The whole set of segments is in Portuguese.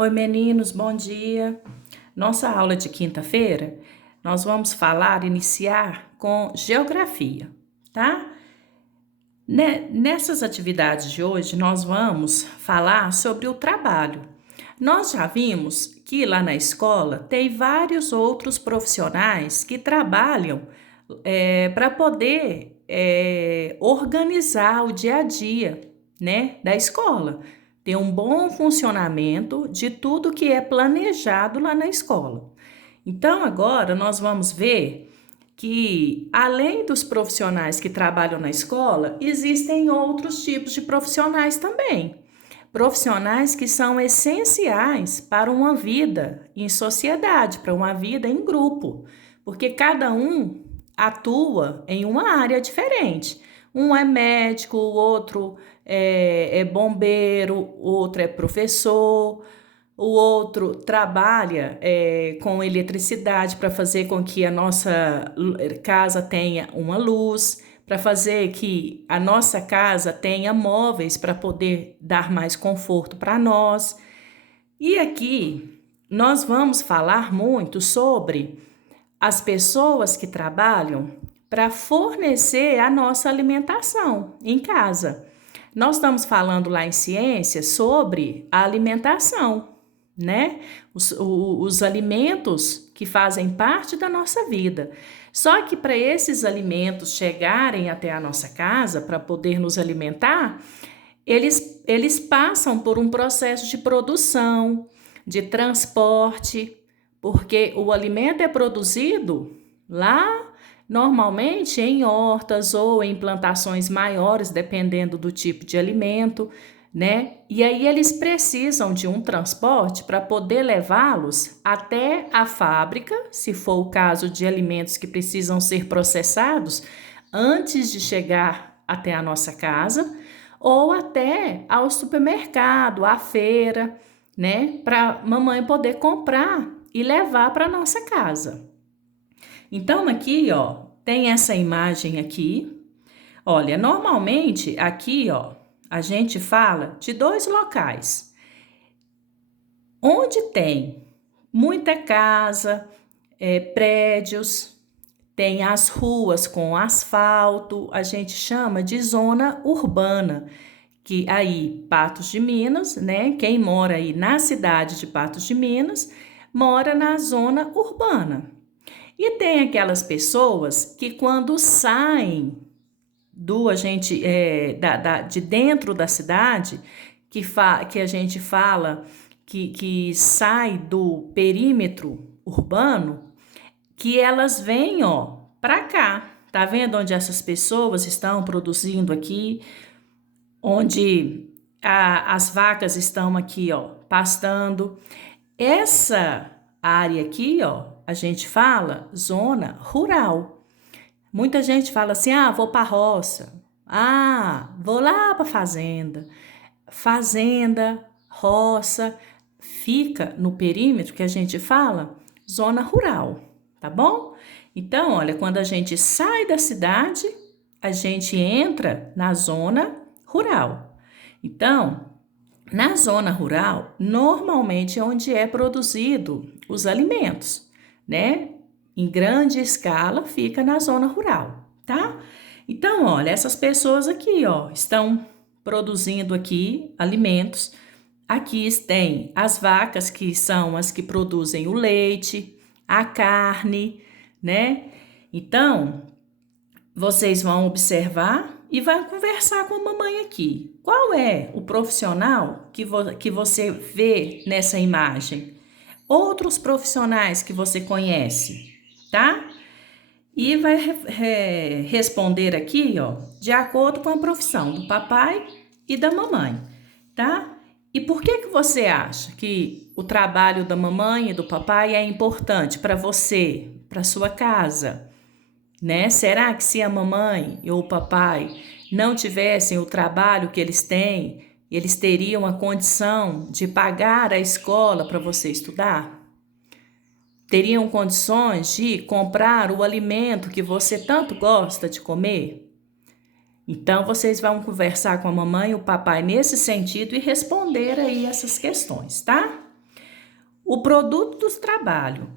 Oi, meninos, bom dia. Nossa aula de quinta-feira, nós vamos iniciar com geografia, tá? Nessas atividades de hoje, nós vamos falar sobre o trabalho. Nós já vimos que lá na escola tem vários outros profissionais que trabalham para poder organizar o dia a dia, né, da escola. Ter um bom funcionamento de tudo que é planejado lá na escola. Então, agora nós vamos ver que, além dos profissionais que trabalham na escola, existem outros tipos de profissionais também. Profissionais que são essenciais para uma vida em sociedade, para uma vida em grupo, porque cada um atua em uma área diferente. Um é médico, o outro é bombeiro, o outro é professor, o outro trabalha com eletricidade para fazer com que a nossa casa tenha uma luz, para fazer que a nossa casa tenha móveis para poder dar mais conforto para nós. E aqui nós vamos falar muito sobre as pessoas que trabalham para fornecer a nossa alimentação em casa. Nós estamos falando lá em ciência sobre a alimentação, né? Os alimentos que fazem parte da nossa vida. Só que para esses alimentos chegarem até a nossa casa, para poder nos alimentar, eles passam por um processo de produção, de transporte, porque o alimento é produzido lá, normalmente em hortas ou em plantações maiores, dependendo do tipo de alimento, né? E aí eles precisam de um transporte para poder levá-los até a fábrica, se for o caso de alimentos que precisam ser processados antes de chegar até a nossa casa, ou até ao supermercado, à feira, né? Para mamãe poder comprar e levar para nossa casa. Então aqui, ó, tem essa imagem aqui. Olha, normalmente aqui, ó, a gente fala de dois locais. Onde tem muita casa, prédios, tem as ruas com asfalto, a gente chama de zona urbana, que aí Patos de Minas, né? Quem mora aí na cidade de Patos de Minas, mora na zona urbana. E tem aquelas pessoas que quando saem de dentro da cidade, que a gente fala que sai do perímetro urbano, que elas vêm, ó, para cá. Tá vendo onde essas pessoas estão produzindo aqui? Onde as vacas estão aqui, ó, pastando. Essa área aqui, ó, a gente fala zona rural. Muita gente fala assim: ah, vou para a roça, ah, vou lá para a fazenda. Fazenda, roça, fica no perímetro que a gente fala zona rural, tá bom? Então, olha, quando a gente sai da cidade, a gente entra na zona rural. Então, na zona rural, normalmente é onde é produzido os alimentos, né? Em grande escala fica na zona rural, tá? Então, olha, essas pessoas aqui, ó, estão produzindo aqui alimentos. Aqui tem as vacas, que são as que produzem o leite, a carne, né? Então, vocês vão observar e vão conversar com a mamãe aqui. Qual é o profissional que você vê nessa imagem? Outros profissionais que você conhece, tá? E vai responder aqui, ó, de acordo com a profissão do papai e da mamãe, tá? E por que você acha que o trabalho da mamãe e do papai é importante para você, para sua casa? Né? Será que se a mamãe ou o papai não tivessem o trabalho que eles têm, eles teriam a condição de pagar a escola para você estudar? Teriam condições de comprar o alimento que você tanto gosta de comer? Então, vocês vão conversar com a mamãe e o papai nesse sentido e responder aí essas questões, tá? O produto do trabalho.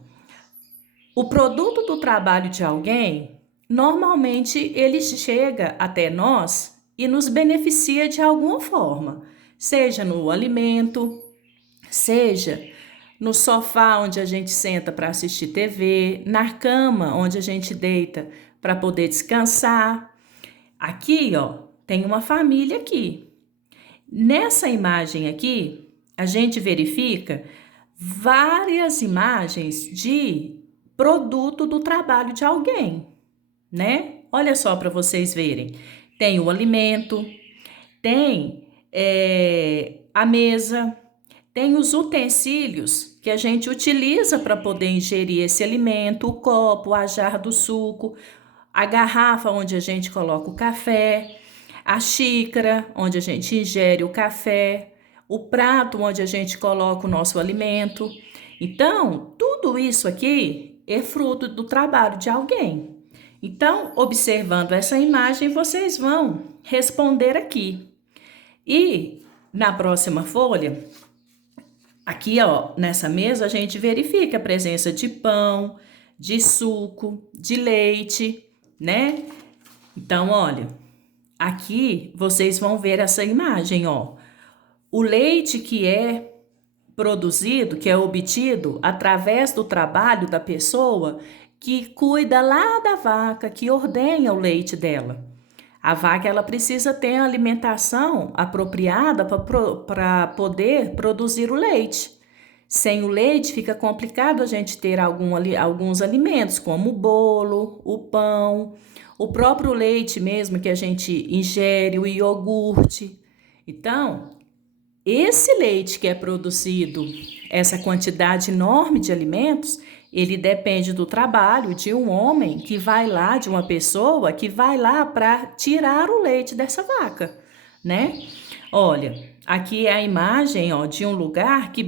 O produto do trabalho de alguém, normalmente ele chega até nós e nos beneficia de alguma forma, seja no alimento, seja no sofá onde a gente senta para assistir TV, na cama onde a gente deita para poder descansar. Aqui, ó, tem uma família aqui. Nessa imagem aqui, a gente verifica várias imagens de produto do trabalho de alguém, né? Olha só para vocês verem. Tem o alimento, tem a mesa, tem os utensílios que a gente utiliza para poder ingerir esse alimento, o copo, a jarra do suco, a garrafa onde a gente coloca o café, a xícara onde a gente ingere o café, o prato onde a gente coloca o nosso alimento. Então, tudo isso aqui é fruto do trabalho de alguém. Então, observando essa imagem, vocês vão responder aqui. E na próxima folha, aqui, ó, nessa mesa, a gente verifica a presença de pão, de suco, de leite, né? Então, olha, aqui vocês vão ver essa imagem, ó. O leite que é produzido, que é obtido através do trabalho da pessoa que cuida lá da vaca, que ordenha o leite dela. A vaca ela precisa ter a alimentação apropriada para poder produzir o leite. Sem o leite fica complicado a gente ter alguns alimentos, como o bolo, o pão, o próprio leite mesmo que a gente ingere, o iogurte. Então, esse leite que é produzido, essa quantidade enorme de alimentos, ele depende do trabalho de um homem que vai lá, de uma pessoa que vai lá para tirar o leite dessa vaca, né? Olha, aqui é a imagem, ó, de um lugar que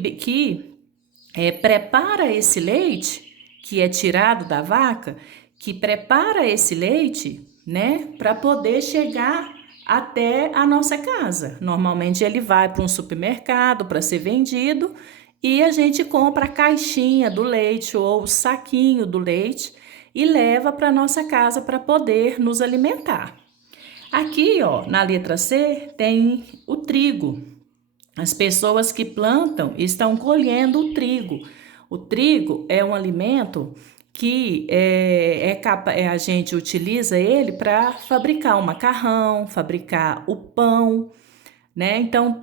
prepara esse leite, que é tirado da vaca, que prepara esse leite, né, para poder chegar até a nossa casa. Normalmente ele vai para um supermercado para ser vendido e a gente compra a caixinha do leite ou o saquinho do leite e leva para nossa casa para poder nos alimentar. Aqui, ó, na letra C tem o trigo. As pessoas que plantam estão colhendo o trigo. O trigo é um alimento que a gente utiliza ele para fabricar o macarrão, fabricar o pão, né? Então,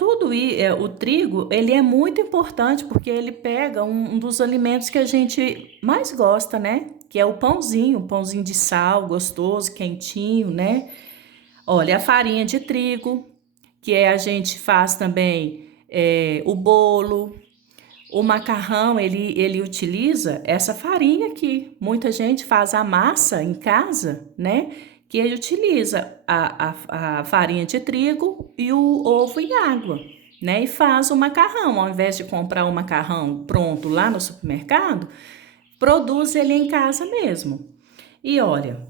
o trigo, ele é muito importante porque ele pega um dos alimentos que a gente mais gosta, né? Que é o pãozinho de sal, gostoso, quentinho, né? Olha, a farinha de trigo, que a gente faz também o bolo, o macarrão, ele utiliza essa farinha aqui. Muita gente faz a massa em casa, né? Que ele utiliza a farinha de trigo e o ovo e água, né? E faz o macarrão. Ao invés de comprar o macarrão pronto lá no supermercado, produz ele em casa mesmo. E olha,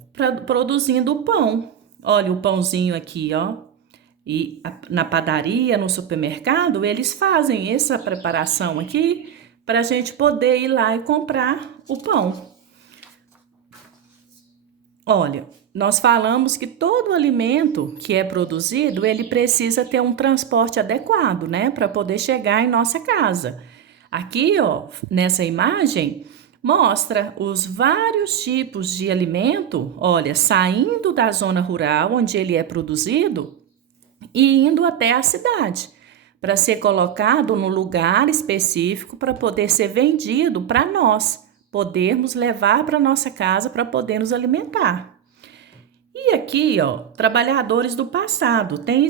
produzindo o pão. Olha o pãozinho aqui, ó. E na padaria, no supermercado, eles fazem essa preparação aqui para a gente poder ir lá e comprar o pão. Olha, nós falamos que todo alimento que é produzido, ele precisa ter um transporte adequado, né, para poder chegar em nossa casa. Aqui, ó, nessa imagem, mostra os vários tipos de alimento, olha, saindo da zona rural onde ele é produzido e indo até a cidade, para ser colocado no lugar específico para poder ser vendido para nós, podermos levar para nossa casa para poder nos alimentar. E aqui, ó, trabalhadores do passado. Tem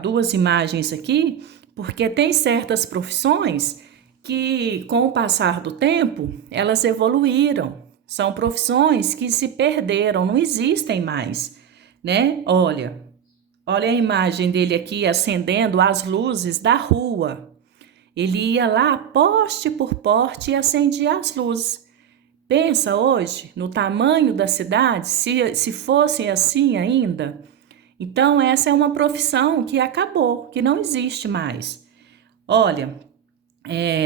duas imagens aqui, porque tem certas profissões que, com o passar do tempo, elas evoluíram. São profissões que se perderam, não existem mais, né? Olha a imagem dele aqui acendendo as luzes da rua. Ele ia lá, poste por poste, e acendia as luzes. Pensa hoje no tamanho da cidade, se fosse assim ainda. Então, essa é uma profissão que acabou, que não existe mais. Olha,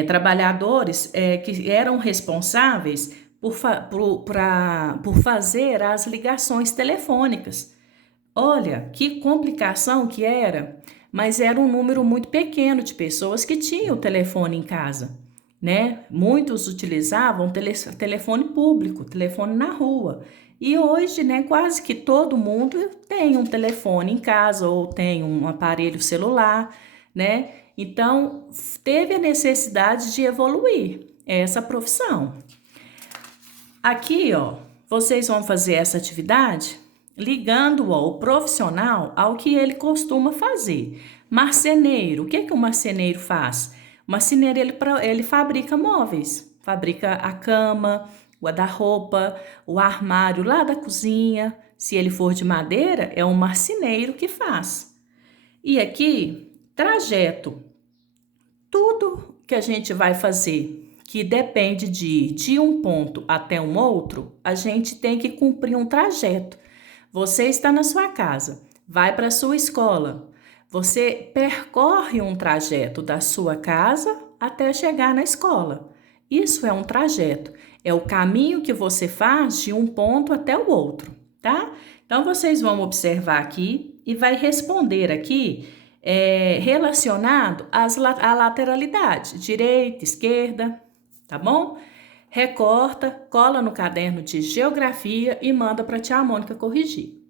trabalhadores que eram responsáveis por fazer as ligações telefônicas. Olha, que complicação que era, mas era um número muito pequeno de pessoas que tinham telefone em casa, né? Muitos utilizavam telefone público, telefone na rua. E hoje, né, quase que todo mundo tem um telefone em casa ou tem um aparelho celular, né? Então, teve a necessidade de evoluir essa profissão. Aqui, ó, vocês vão fazer essa atividade ligando ó, o profissional ao que ele costuma fazer. Marceneiro, o que que o marceneiro faz? O marceneiro, ele fabrica móveis, fabrica a cama, o guarda-roupa, o armário lá da cozinha. Se ele for de madeira, é um marceneiro que faz. E aqui, trajeto. Tudo que a gente vai fazer que depende de ir de um ponto até um outro, a gente tem que cumprir um trajeto. Você está na sua casa, vai para a sua escola. Você percorre um trajeto da sua casa até chegar na escola. Isso é um trajeto, é o caminho que você faz de um ponto até o outro, tá? Então, vocês vão observar aqui e vai responder aqui relacionado à lateralidade, direita, esquerda, tá bom? Recorta, cola no caderno de geografia e manda para a tia Mônica corrigir.